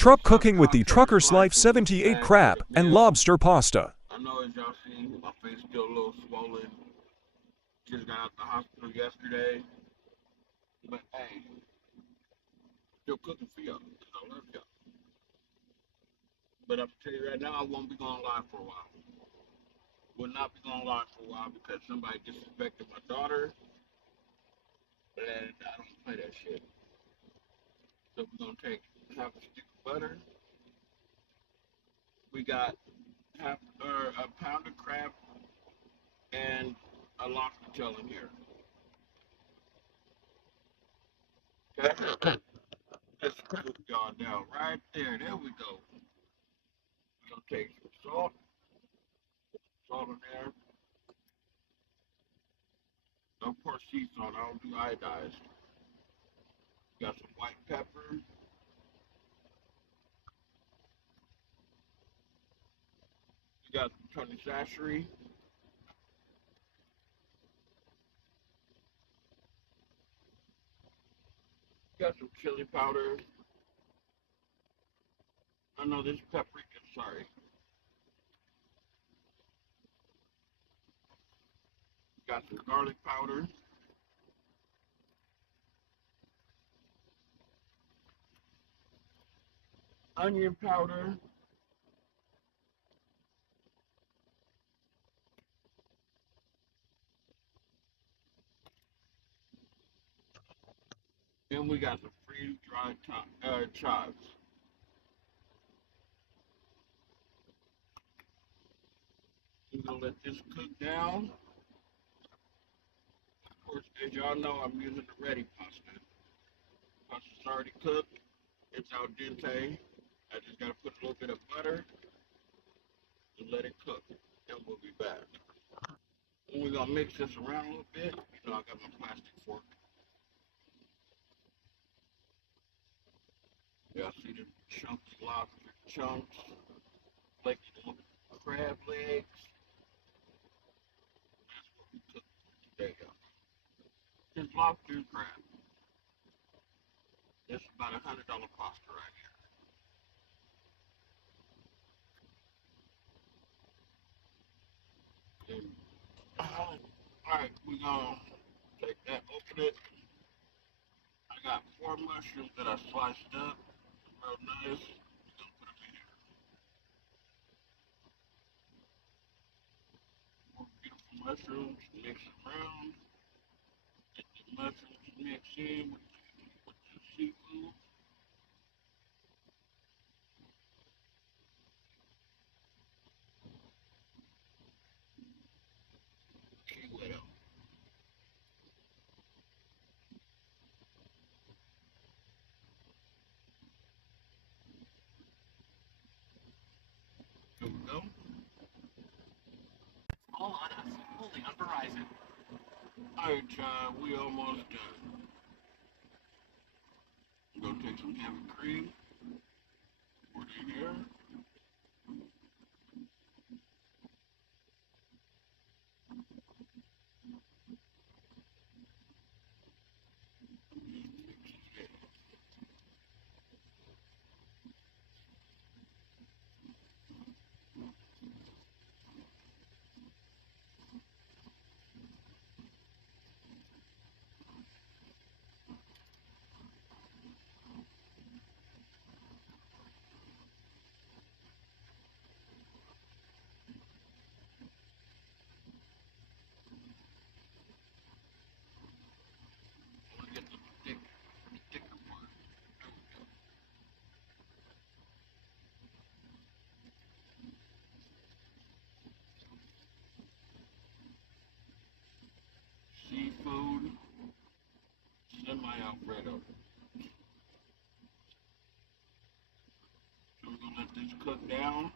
Truck What's up, cooking with y'all? the Truckers Life TRUCKERSLIFE78 back with crab the and meal. lobster pasta. I know as y'all see, my face still a little swollen. Just got out the hospital yesterday. But hey, still cooking for y'all. 'Cause I love y'all. But I'm tell you right now, I won't be going live for a while. Will not be going live for a while because somebody disrespected my daughter. And I don't play that shit. So we're gonna take half a stick of butter. We got a pound of crab and a lobster tail in here. Okay? Let's cook y'all down right there. There we go. We're gonna take some salt in there. Don't pour sea salt. I don't do iodized. Got some white pepper. We got some Tony Sashery. Got some chili powder. I know this paprika. Sorry. Got some garlic powder. Onion powder. And we got some freeze dried chives. We're gonna let this cook down. Of course, as y'all know, I'm using the ready pasta. Pasta's already cooked. It's al dente. I just gotta put a little bit of butter and let it cook. And we'll be back. And we're gonna mix this around a little bit. You know, I got my plastic fork. Y'all see the chunky lobster chunks, flaky little crab legs. That's what we cook today, y'all. Just lobster and crab. It's about $100 pasta right here. And, alright, we're gonna take that, open it. I got 4 mushrooms that I sliced up, real nice. We're gonna put them in here. 4 beautiful mushrooms, mix it around. Get the mushrooms mixed in with the seafood. Okay, well, here we go. All on us, only on Verizon. Alright, child, we almost done. I'm gonna take some heavy cream, put it in here. I'm gonna get the thicker part. There we go. Seafood, semi-Alfredo. So we're gonna let this cook down.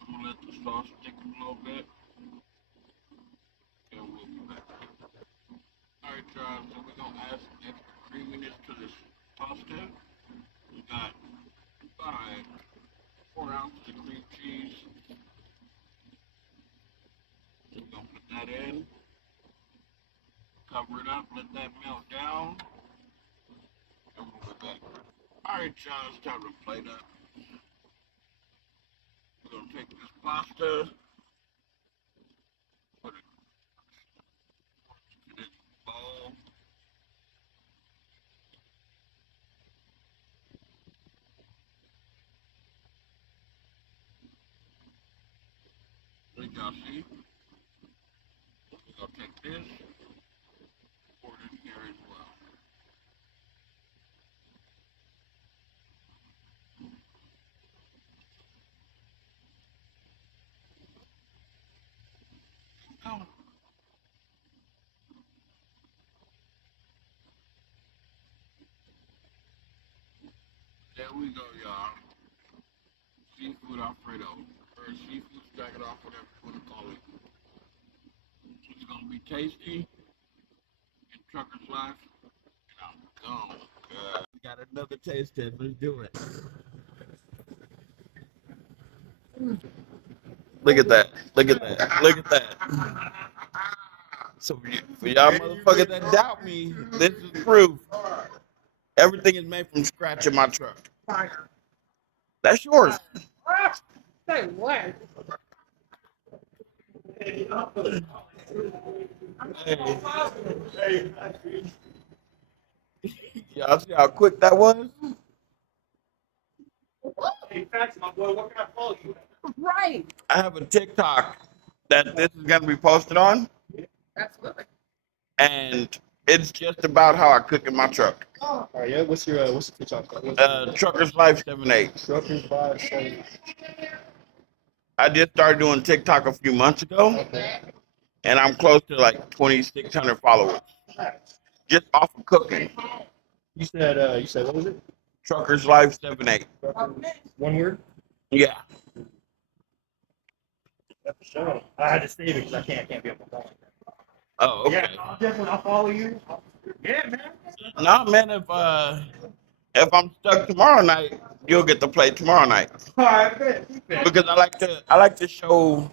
I'm gonna let the sauce thicken a little bit, and we'll be back. Alright, y'all, so we're gonna add some extra creaminess to this pasta. We got about 4 ounces of cream cheese. We're gonna put that in, cover it up, let that melt down, and we'll be back. Alright, y'all, it's time to plate up. We're gonna take this pasta, put it in this bowl. Like y'all see, we're gonna take this, pour it in here as well. Oh. There we go, y'all. Seafood Alfredo. Or seafood stroganoff, whatever you want to call it. It's gonna be tasty in Trucker's Life. And I'm gone. We got another taste test. Let's do it. Look at that. Look at that. Look at that. So for y'all motherfuckers that doubt me, this is proof. Everything is made from scratch in my truck. That's yours. Say what? Hey. Y'all see how quick that was? Hey, Fats, my boy, what can I follow you? Right. I have a TikTok that this is gonna be posted on, Absolutely. and it's just about how I cook in my truck. All right, yeah. What's your TikTok? Truckers Life 78. Truckers Live 78. I just started doing TikTok a few months ago, Okay. and I'm close to like 2,600 followers just off of cooking. You said what was it? Truckers Life 78. One word. Yeah. That's for sure. I had to save it because I can't be able to follow. Oh, okay. Yeah, I'll follow you. Yeah, man. Nah, man. If I'm stuck tomorrow night, you'll get to play tomorrow night. All right, bet. Because I like to show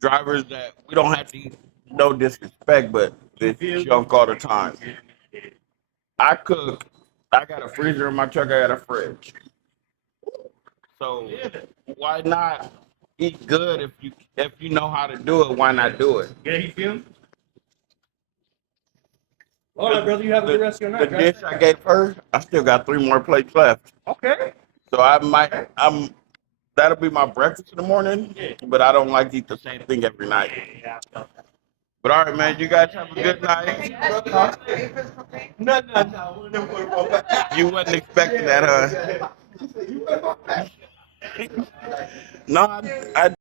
drivers that we don't have to eat no disrespect, but this junk all the time. I cook. I got a freezer in my truck. I got a fridge. So why not eat good if you know how to do it? Why not do it? Yeah, you feel me? All right, brother. You have a good rest of your The night. dish I gave her, I still got 3 more plates left. Okay. So that'll be my breakfast in the morning. But I don't like to eat the same thing every night. Yeah. But all right, man. You guys have a good night. No. You wasn't expecting that, huh? No, I